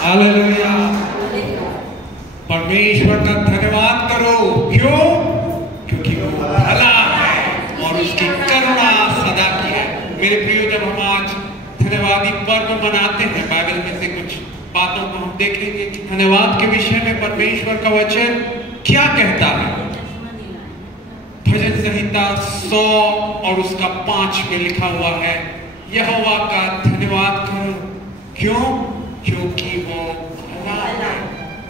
Hallelujah. परमेश्वर का धन्यवाद करो। क्यों? क्योंकि वो भला है और उसकी करुणा सदा की है। मेरे प्रियो, जब हम आज धन्यवादी पर्व मनाते हैं, बाइबल में से कुछ बातों को हम देखेंगे कि धन्यवाद के विषय में परमेश्वर का वचन क्या कहता है। भजन संहिता 100 और उसका 5 में लिखा हुआ है, यहोवा का धन्यवाद करो। क्यों? क्योंकि वो भला है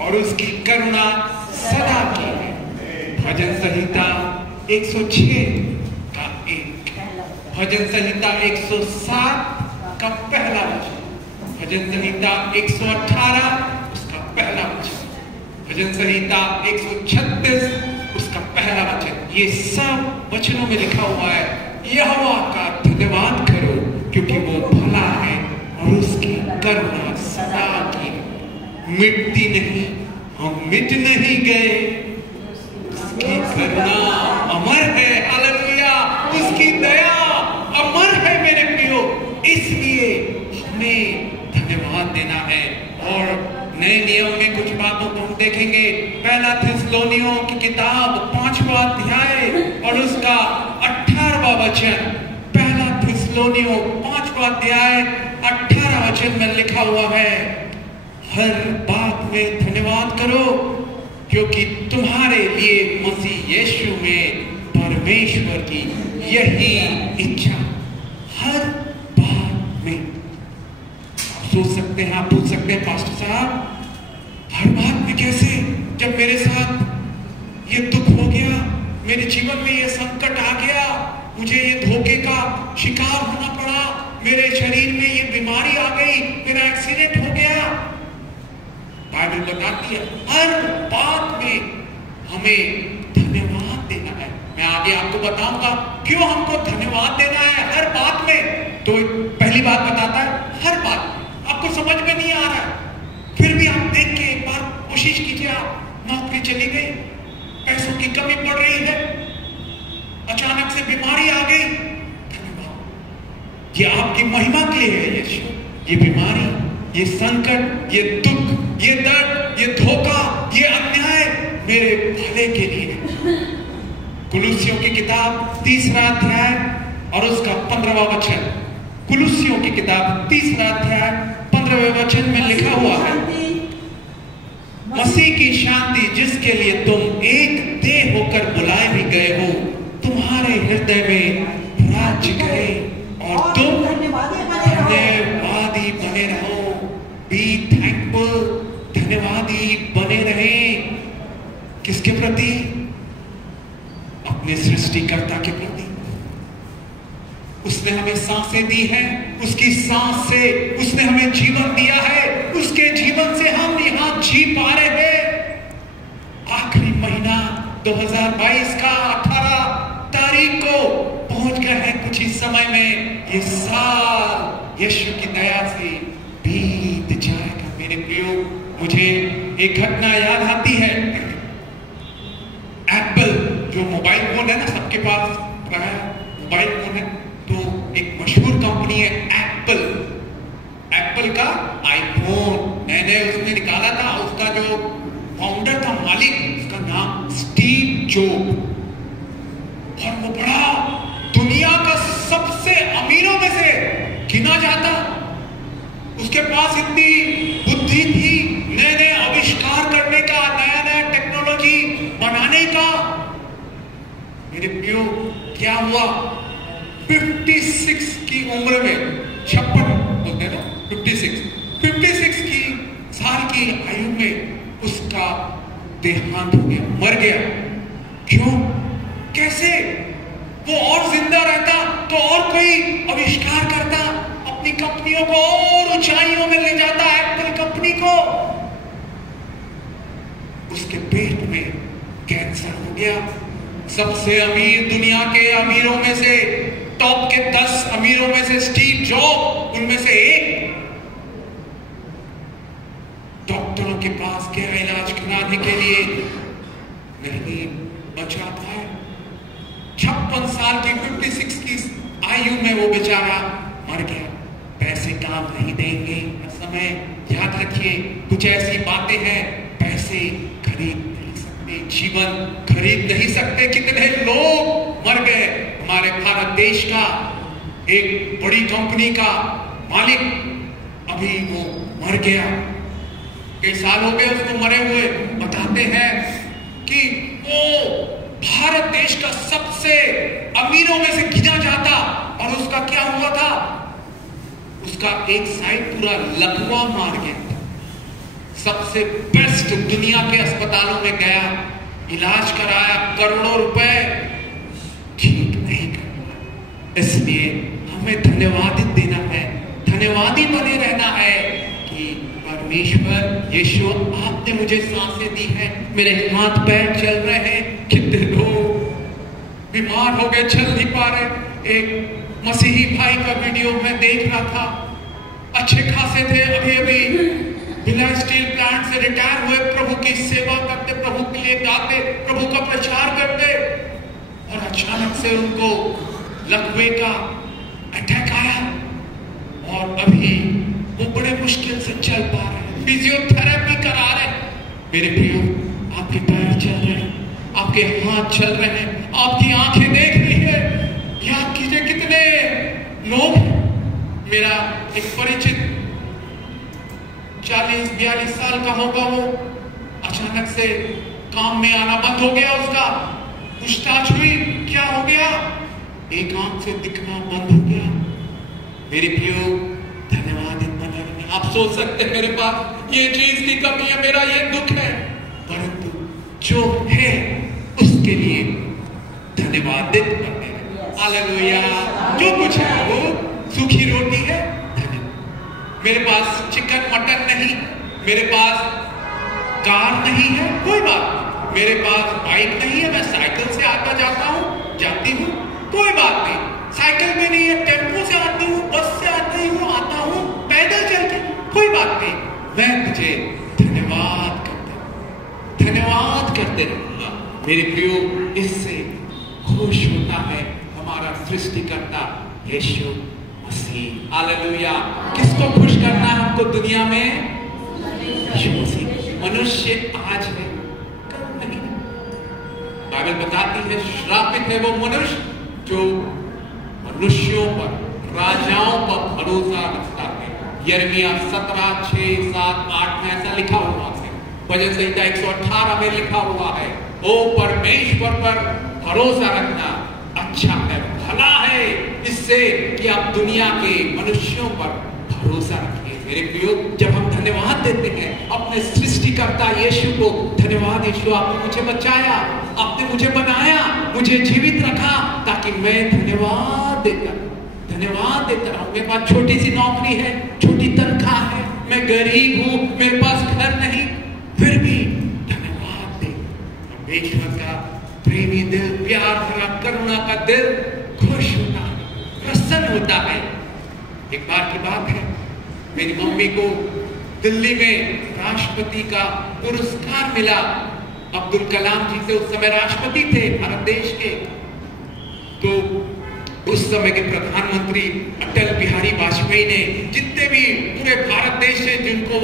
और उसकी करुणा सदा की है। भजन संहिता 106 का 1, भजन संहिता 107 का पहला वचन, भजन संहिता 118 उसका पहला वचन, भजन संहिता 136 उसका पहला वचन। ये सब वचनों में लिखा हुआ है, यहोवा का धन्यवाद करो क्योंकि वो भला है और उसकी करुणा सदा की है। मिटती नहीं, हम मिट नहीं गए, उसकी करुणा अमर है। हालेलुया। उसकी दया अमर है मेरे प्रियो। इसलिए हमें धन्यवाद देना है। और नए नियम में कुछ बातों को हम देखेंगे। पहला थिस्सलुनीयों की किताब 5वां अध्याय और उसका 18वां वचन। पहला थिस्सलुनीयों 5वां अध्याय 18 वचन में लिखा हुआ है, हर बात में धन्यवाद करो क्योंकि तुम्हारे लिए मसीह यीशु में परमेश्वर की यही इच्छा। हर बात में। आप सोच सकते हैं, आप पूछ सकते हैं, पास्टर साहब हर बात में कैसे? जब मेरे साथ ये दुख हो गया, मेरे जीवन में ये संकट आ गया, मुझे ये धोखे का शिकार होना पड़ा, मेरे शरीर में ये बीमारी आ गई, मेरा एक्सीडेंट हो गया। बाइबल बताती है हर बात में हमें धन्यवाद देना है। मैं आगे आपको बताऊंगा क्यों हमको धन्यवाद देना है हर बात में। तो पहली बात बताता है, हर बात में। आपको समझ में नहीं आ रहा है, फिर भी आप देख के एक बार कोशिश कीजिए। आप नौकरी चली गई, पैसों की कमी पड़ रही है, अचानक से बीमारी आ गई, धन्यवाद। ये आपकी महिमा के लिए है यीशु। ये बीमारी, ये संकट, ये दुख, ये दर्द, ये धोखा, ये अन्याय मेरे भले के लिए है। कुलुस्सियों की किताब 3रा अध्याय और उसका 15वां वचन। कुलुस्सियों की किताब 3रा अध्याय 15वें वचन में लिखा हुआ है, मसीह की शांति जिसके लिए तुम एक देह होकर बुलाए भी गए हो, तुम्हारे हृदय में राज्य करे और तुम धन्यवादी बने रहो। बी थैंकफुल, धन्यवादी बने रहे। किसके प्रति? अपने सृष्टिकर्ता के प्रति। उसने हमें सांसें दी हैं, उसकी सांस से उसने हमें जीवन दिया है, उसके जीवन से हम यहां जी पा रहे हैं। आखिरी महीना 2022 का 18 तारीख को पहुंच गए हैं। कुछ ही समय में ये साल यीशु की दया से बीत जाएगा। मेरे प्रियो, मुझे एक घटना याद आती है। एप्पल जो मोबाइल फोन है ना, सबके पास मोबाइल फोन है, तो एक मशहूर कंपनी है एप्पल। एप्पल का आईफोन नए उसने निकाला था। उसका जो फाउंडर था, मालिक, उसका नाम स्टीव जॉब। और वो बड़ा दुनिया का सबसे अमीरों में से गिना जाता। उसके पास इतनी बुद्धि थी, नए नए आविष्कार करने का, नया नया टेक्नोलॉजी बनाने का। मेरे प्रियो, क्या हुआ? 56 की उम्र में, 56 बोलते हैं ना, 56 की साल की आयु में उसका देहांत हो गया, मर गया। क्यों? कैसे? वो और जिंदा रहता तो और कोई आविष्कार करता, अपनी कंपनियों को और ऊंचाइयों में ले जाता, एप्पल कंपनी को। उसके पेट में कैंसर हो गया। सबसे अमीर, दुनिया के अमीरों में से, टॉप के 10 अमीरों में से स्टीव जॉब उनमें से एक। डॉक्टरों के पास गया इलाज कराने के लिए, नहीं बचा पाया। 56 साल की 56 की आयु में वो बेचारा मर गया। पैसे काम नहीं देंगे, समय याद रखिए, कुछ ऐसी बातें हैं, पैसे खरीद नहीं सकते, जीवन खरीद नहीं सकते। कितने लोग मर गए। हमारे भारत देश का एक बड़ी कंपनी का मालिक अभी वो मर गया, कई साल हो गए उसको मरे हुए। बताते हैं कि वो भारत देश का सबसे अमीरों में से गिना जाता, और उसका क्या हुआ था, उसका एक साइड पूरा लकवा मार गया। सबसे बेस्ट दुनिया के अस्पतालों में गया, इलाज कराया, करोड़ों रुपए, ठीक नहीं कर। इसलिए हमें धन्यवाद देना है, धन्यवादी बने रहना है कि परमेश्वर यीशु, आपने मुझे सांसें दी है, मेरे हाथ पैर चल रहे हैं। कितने लोग बीमार हो गए, चल नहीं पा रहे। एक मसीही भाई का वीडियो मैं देख रहा था, अच्छे खासे थे, अभी अभी बिना स्टील प्लांट से रिटायर हुए, प्रभु की सेवा करते, प्रभु के लिए गाते, प्रभु का प्रचार करते, और अचानक से उनको लकवे का अटैक आया, और अभी वो बड़े मुश्किल से चल पा रहे हैं, फिजियोथेरेपी करा रहे हैं। मेरे प्रियो, आपके पैर चल रहे हैं, आपके हाथ चल रहे हैं, आपकी आंखें देख रही है। याद कीजिए कितने लोग, मेरा एक परिचित 40-42 साल का होगा, वो अचानक से काम में आना बंद हो गया, उसका पूछताछ हुई, क्या हो गया, एक आंख से दिखना बंद हो गया। मेरे प्रियो, धन्यवाद बने रहना। आप सोच सकते हैं मेरे पास ये चीज की कमी है, मेरा ये दुख है, परंतु जो है उसके लिए धन्यवाद देते रहना। हालेलुया। जो कुछ है वो सूखी रोटी है, मेरे पास चिकन मटन नहीं, मेरे पास कार नहीं है, कोई बात नहीं, मेरे पास बाइक नहीं है, मैं साइकिल से आता जाता हूँ, जाती हूँ, कोई बात नहीं, साइकिल में नहीं है, टेम्पो से आती हूँ, बस से आती हूँ, आता हूँ, पैदल चलती, कोई बात नहीं, मैं तुझे धन्यवाद करते रहूंगा। मेरे प्रियो, इससे खुश होता है हमारा सृष्टिकर्ता यीशु मसीह। हालेलुया। किसको खुश करना है हमको दुनिया में? यीशु मसीह। मनुष्य आज है, कल नहीं। बाइबल बताती है श्रापित है वो मनुष्य जो मनुष्यों पर, राजाओं पर भरोसा रखता है। यिर्मयाह 17:6-7-8 में ऐसा लिखा हुआ है। भजन संहिता 118 में लिखा हुआ है, ओ परमेश्वर पर भरोसा रखना अच्छा है, भला है इससे कि आप दुनिया के मनुष्यों पर भरोसा रखिए। मेरे प्रियो, जब हम धन्यवाद देते हैं अपने सृष्टिकर्ता यीशु को, धन्यवाद यीशु, आपने मुझे बचाया, आपने मुझे बनाया, मुझे जीवित रखा, ताकि मैं धन्यवाद देता रहूं। मेरे पास छोटी सी नौकरी है, छोटी तनख्वाह है, मैं गरीब हूं, मेरे पास घर नहीं, फिर भी धन्यवाद दे। परमेश्वर का प्रेमी दिल, प्यार भरा करुणा का दिल खुश होता है, प्रसन्न होता है। एक बार की बात है, मेरी मम्मी को दिल्ली में राष्ट्रपति का पुरस्कार मिला। अब्दुल कलाम जी से उस समय राष्ट्रपति थे भारत देश के। तो उस समय के प्रधानमंत्री अटल बिहारी वाजपेयी ने जितने भी पूरे भारत देश से जिनको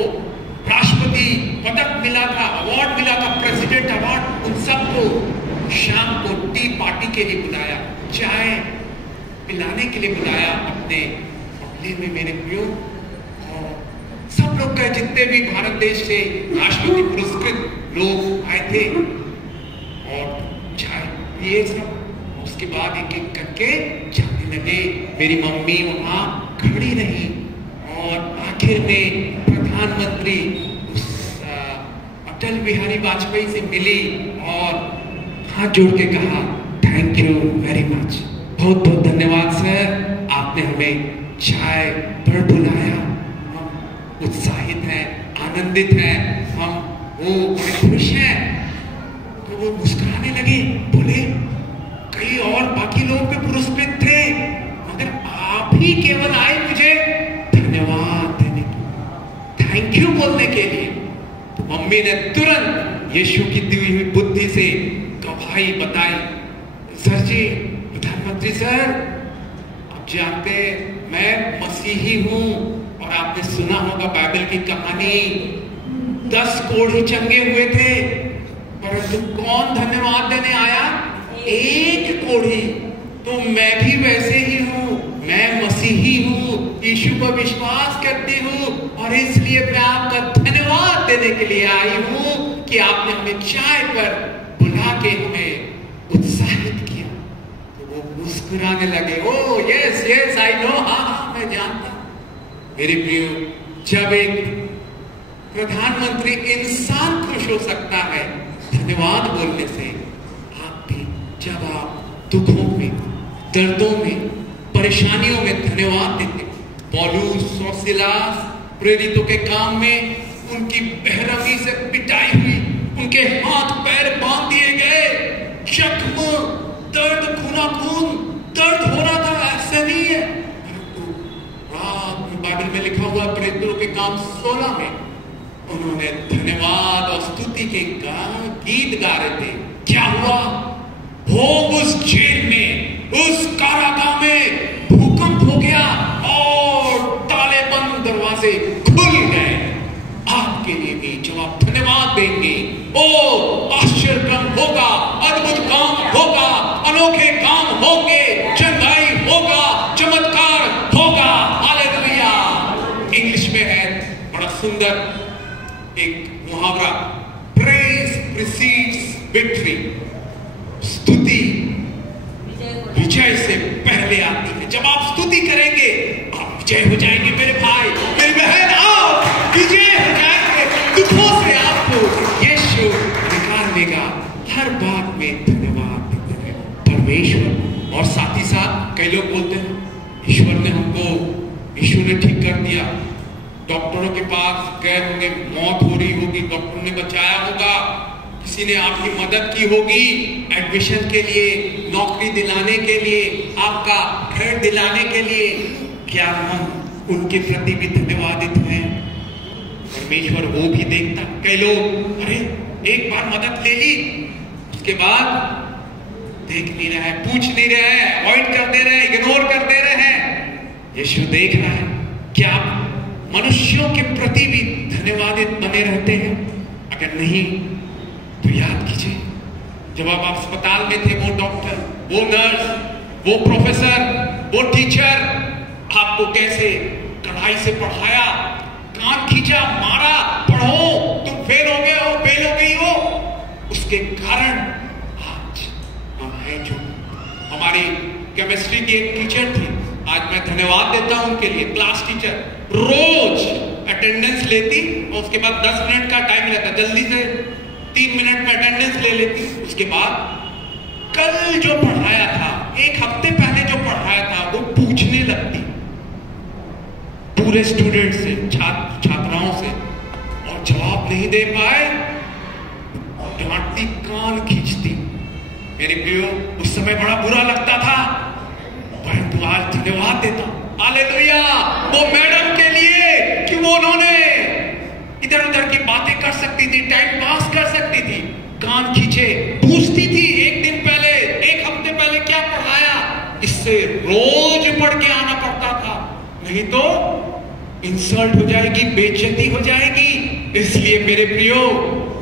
राष्ट्रपति पदक मिला था, अवार्ड मिला था, प्रेसिडेंट अवार्ड, उन सबको शाम को टी पार्टी के लिए बुलाया, चाय पिलाने के लिए बुलाया अपने बंगले में। मेरे प्रियो, और सब लोग गए, जितने भी भारत देश से राष्ट्रपति पुरस्कृत लोग आए थे, और चाय पिए सब। उसके बाद एक एक करके जाने लगे। मेरी मम्मी वहां खड़ी रही, और आखिर में प्रधानमंत्री उस अटल बिहारी वाजपेयी से मिली और हाथ जोड़ के कहा, थैंक यू वेरी मच, बहुत बहुत धन्यवाद सर, आपने हमें चाय पर बुलाया, हम उत्साहित हैं, आनंदित हैं, हम वो बड़े खुश हैं। तो वो मुस्कुराने लगे, बोले कई और बाकी लोग भी पुरस्कृत थे, मगर आप ही केवल आए मुझे धन्यवाद देने के, थैंक यू बोलने के लिए। तो मम्मी ने तुरंत यीशु की दी हुई बुद्धि से गवाही बताई, सर जी, प्रधानमंत्री सर, आप जानते मैं मसीही हूं और आपने सुना होगा बाइबल की कहानी, 10 कोढ़ी चंगे हुए थे, परंतु कौन धन्यवाद देने आया? एक कोढ़ी। तो मैं भी वैसे ही हूं, मैं मसीही हूं, यीशु पर विश्वास करती हूं और इसलिए मैं आपका धन्यवाद देने के लिए आई हूं कि आपने हमें चाय पर बुला के हमें उत्साहित किया। तो वो मुस्कुराने लगे, ओ यस यस आई नो, हाँ मैं जानता। मेरे प्रियो, जब एक प्रधानमंत्री इंसान खुश हो सकता है धन्यवाद बोलने से, आप भी जब आप दुखों में, दर्दों में, परेशानियों में धन्यवाद देते। पौलुस और सिलास प्रेरितों के काम में उनकी बेरहमी से पिटाई हुई, उनके हाथ पैर बांध दिए गए, जख्म, दर्द, खूना खून दर्द हो रहा था, ऐसा नहीं है। रात में बाइबल में लिखा हुआ प्रेरितों के काम 16 में उन्होंने धन्यवाद और स्तुति के गीत गा रहे थे। क्या हुआ? वो उस जेल में, उस कारागार में भूकंप हो गया और ताले बंद दरवाजे खुल गए। आपके लिए भी जब आप धन्यवाद देंगे, ओ आश्चर्य होगा, अद्भुत काम होगा, अनोखे काम होंगे, चंगाई होगा, चमत्कार होगा। हालेलुया। इंग्लिश में है बड़ा सुंदर एक मुहावरा, प्रेज प्रीसीड्स विक्ट्री। स्तुति विजय से पहले आती है। जब आप स्तुति करेंगे आप विजय हो जाएंगे। मेरे भाई, मेरी बहन, आप विजय हो जाएंगे। दुखों से आपको यीशु निकाल देगा। हर बात में धन्यवाद देते हैं परमेश्वर। और साथ ही साथ कई लोग बोलते हैं ईश्वर ने हमको, यीशु ने ठीक कर दिया। डॉक्टरों के पास गए होंगे, मौत हो रही होगी, डॉक्टर ने बचाया होगा, किसी ने आपकी मदद की होगी एडमिशन के लिए, नौकरी दिलाने के लिए, आपका घर दिलाने के लिए। क्या हम उनके प्रति भी धन्यवादित हैं? परमेश्वर वो भी देखता। कई लोग अरे एक बार मदद ले ली, उसके बाद देख नहीं रहा है, पूछ नहीं रहा है, अवॉइड कर दे रहे हैं, इग्नोर कर दे रहे हैं। यीशु देख रहा है। क्या आप मनुष्यों के प्रति भी धन्यवादित बने रहते हैं? अगर नहीं तो याद कीजिए, जब आप अस्पताल में थे, वो डॉक्टर, वो नर्स, वो प्रोफेसर, वो टीचर आपको कैसे कड़ाई से पढ़ाया, कान खींचा, मारा, पढ़ो, तुम फेल हो गए हो, फेल हो गई हो। उसके कारण आज हम हैं जो। हमारी केमिस्ट्री की एक टीचर थी, आज मैं धन्यवाद देता हूं उनके लिए। क्लास टीचर रोज अटेंडेंस लेती और उसके बाद 10 मिनट का टाइम रहता, जल्दी से 3 मिनट में अटेंडेंस ले लेती। उसके बाद कल जो पढ़ाया था, एक हफ्ते पहले जो पढ़ाया था, वो पूछने लगती पूरे स्टूडेंट से, छात्राओं से, और जवाब नहीं दे पाए डांटती, कान खींचती। मेरे प्रियो, उस समय बड़ा बुरा लगता था, परंतु आज धन्यवाद देता। हालेलुया। वो मैडम के लिए कि वो उन्होंने इधर उधर की बातें कर सकती थी, टाइम पास कर सकती थी, कान खींचे, पूछती थी एक दिन पहले, एक हफ्ते पहले क्या पढ़ाया। इससे रोज पढ़ के आना पड़ता था, नहीं तो इंसल्ट हो जाएगी, बेइज्जती हो जाएगी। इसलिए मेरे प्रियो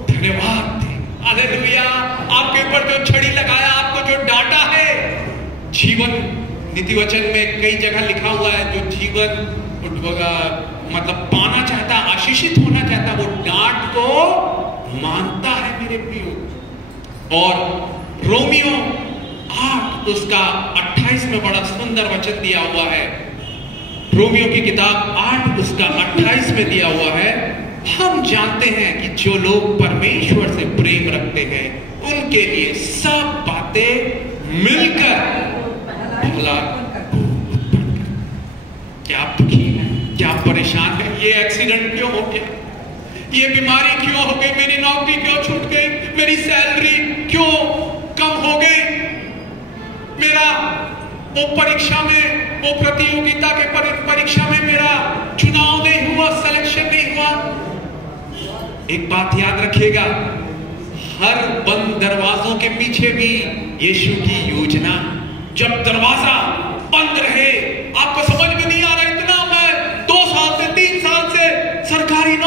धन्यवाद थे। हालेलुया। आपके ऊपर जो छड़ी लगाया, आपको जो डांटा है, जीवन नीति वचन में कई जगह लिखा हुआ है, जो जीवन मतलब पाना चाहता, आशीषित होना चाहता, वो डांट को मानता है मेरे प्रियो। और रोमियो 8 उसका 28 में बड़ा सुंदर वचन दिया हुआ है। रोमियो की किताब 8 उसका 28 में दिया हुआ है, हम जानते हैं कि जो लोग परमेश्वर से प्रेम रखते हैं उनके लिए सब बातें मिलकर भला। क्या आप दुखी हैं? क्या आप परेशान हैं? ये एक्सीडेंट क्यों हो गया? ये बीमारी क्यों हो गई? मेरी नौकरी क्यों छूट गई? मेरी सैलरी क्यों कम हो गई? मेरा वो परीक्षा में, वो प्रतियोगिता के परीक्षा में मेरा चुनाव नहीं हुआ, सिलेक्शन नहीं हुआ। एक बात याद रखिएगा, हर बंद दरवाजों के पीछे भी यीशु की योजना। जब दरवाजा बंद रहे, आपको समझ में नहीं आ रहा, इतना मैं 2 साल से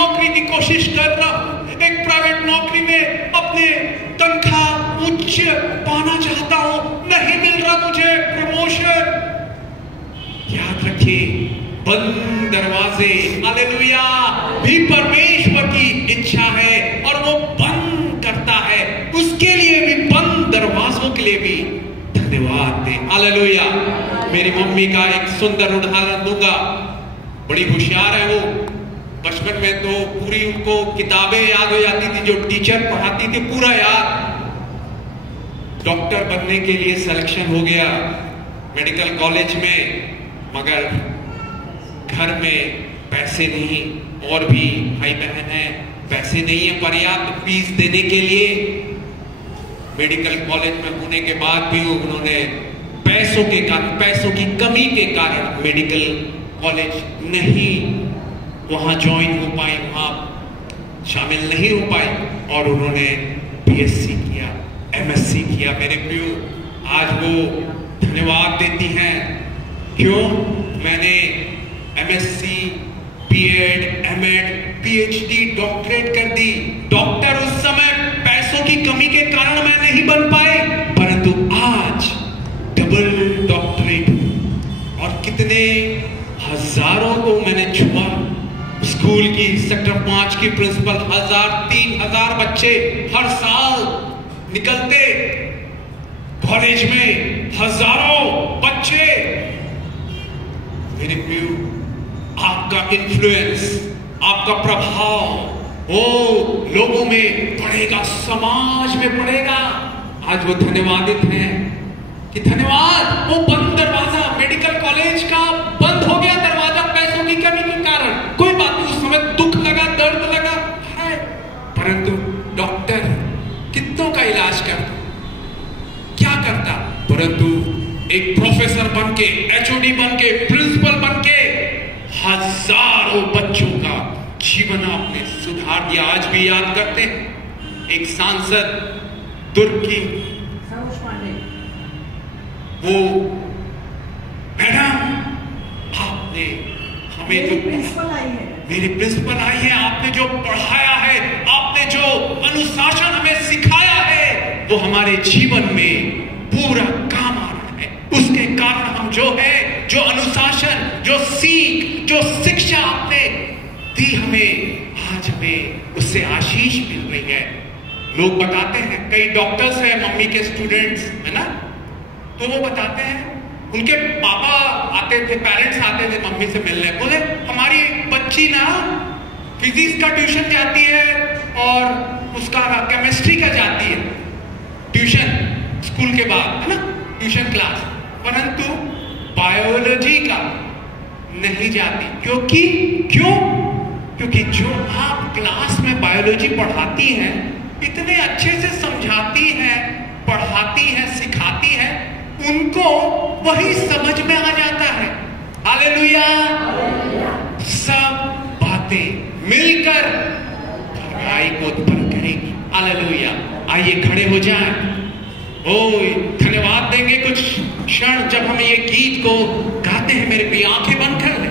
नौकरी की कोशिश कर रहा हूं, एक प्राइवेट नौकरी में अपने तनख्वाह उच्च पाना चाहता हूं, नहीं मिल रहा मुझे प्रमोशन। याद रखिए, बंद दरवाजे, हालेलुया, भी परमेश्वर की इच्छा है और वो बंद करता है। उसके लिए भी, बंद दरवाजों के लिए भी धन्यवाद दें, हालेलुया। मेरी मम्मी का एक सुंदर उदाहरण दूंगा। बड़ी होशियार है वो। बचपन में तो पूरी उनको किताबें याद हो जाती थी, जो टीचर पढ़ाती थी पूरा याद। डॉक्टर बनने के लिए सिलेक्शन हो गया मेडिकल कॉलेज में, मगर घर में पैसे नहीं, और भी भाई बहन है, पैसे नहीं है पर्याप्त फीस देने के लिए। मेडिकल कॉलेज में होने के बाद भी उन्होंने पैसों की कमी के कारण मेडिकल कॉलेज नहीं वहां ज्वाइन हो पाए, वहां शामिल नहीं हो पाए, और उन्होंने बीएससी किया, एमएससी किया। मेरे प्रियो, आज वो धन्यवाद देती हैं। क्यों? मैंने MSc, BEd, MEd, PhD, doctorate कर दी। डॉक्टर उस समय पैसों की कमी के कारण मैं नहीं बन पाए, परंतु आज डबल डॉक्टरेट, और कितने हजारों को मैंने छुआ। स्कूल की सेक्टर 5 की प्रिंसिपल, 3,000 बच्चे हर साल निकलते, कॉलेज में हजारों बच्चे। मेरे प्रियो, आपका इन्फ्लुएंस, आपका प्रभाव वो लोगों में पड़ेगा, समाज में पड़ेगा। आज वो धन्यवादित हैं कि धन्यवाद, वो बंद दरवाजा मेडिकल कॉलेज का बंद हो गया दरवाजा पैसों की कमी के कारण। कोई बात नहीं, उस समय दुख लगा, दर्द लगा है, परंतु डॉक्टर कितनों का इलाज करता, क्या करता, परंतु एक प्रोफेसर बनके, एचओडी बनके, प्रिंसिपल बनके हजारों बच्चों का जीवन आपने सुधार दिया। आज भी याद करते हैं एक सांसद दुर्ग की, वो मैडम, आपने हमें जो मेरी प्रिंसिपल आई है, आपने जो पढ़ाया है, आपने जो अनुशासन हमें सिखाया है, वो हमारे जीवन में पूरा काम आ रहा है। उसके कारण हम जो है, जो अनुशासन, जो सीख, जो शिक्षा आपने दी हमें, आज हमें उससे आशीष मिल रही है। लोग बताते हैं, कई डॉक्टर्स हैं मम्मी के स्टूडेंट्स, है ना, तो वो बताते हैं उनके पापा आते थे, पेरेंट्स आते थे मम्मी से मिलने, बोले हमारी बच्ची ना फिजिक्स का ट्यूशन जाती है और उसका केमिस्ट्री का जाती है ट्यूशन स्कूल के बाद, है ना, ट्यूशन क्लास, परंतु बायोलॉजी का नहीं जाती। क्योंकि जो आप क्लास में बायोलॉजी पढ़ाती हैं, इतने अच्छे से समझाती हैं, पढ़ाती हैं, सिखाती हैं, उनको वही समझ में आ जाता है। हालेलुया। सब बातें मिलकर भलाई को उत्पन्न करेगी। हालेलुया। आइए खड़े हो जाएं। धन्यवाद देंगे कुछ क्षण जब हम ये गीत को गाते हैं। मेरे भी आंखें बंद कर ले,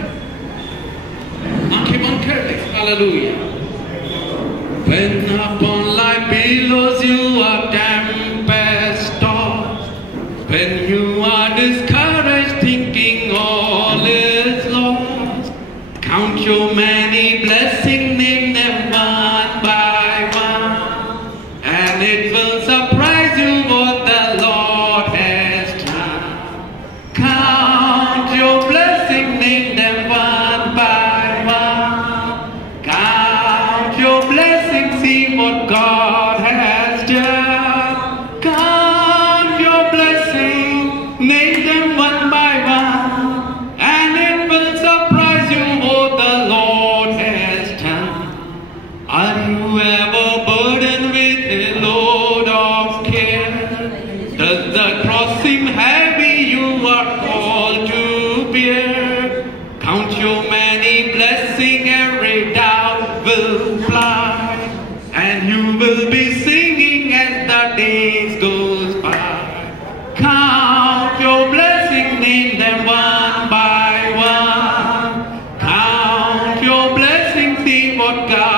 आंखें बंद कर ले। Hallelujah. When upon life billows you are tempest tossed, when you are discouraged thinking all is lost, count your many blessings, name them one by one, and it will surprise you what the Lord has done. Count your blessings, name them one by one, count your blessings, see what God has done. Count your blessings, name them one by one, and it will surprise you what the Lord has done. Are you ever burdened with a load of care? Does the cross seem heavy you are called to bear? Count your many blessings, every doubt will fly, and you will be singing as the days goes by. Count your blessings, name them one by one. Count your blessings, see what God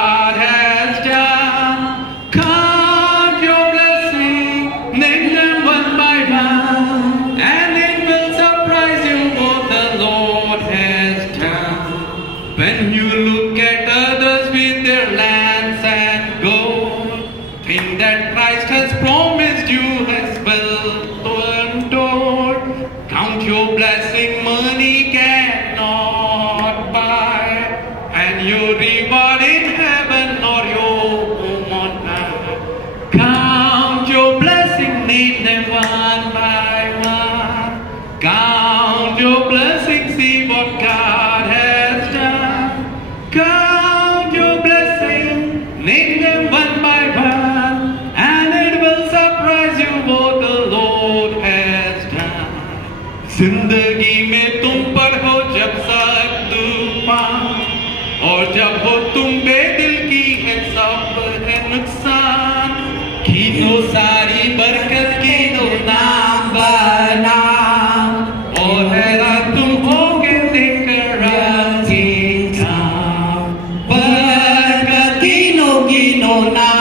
now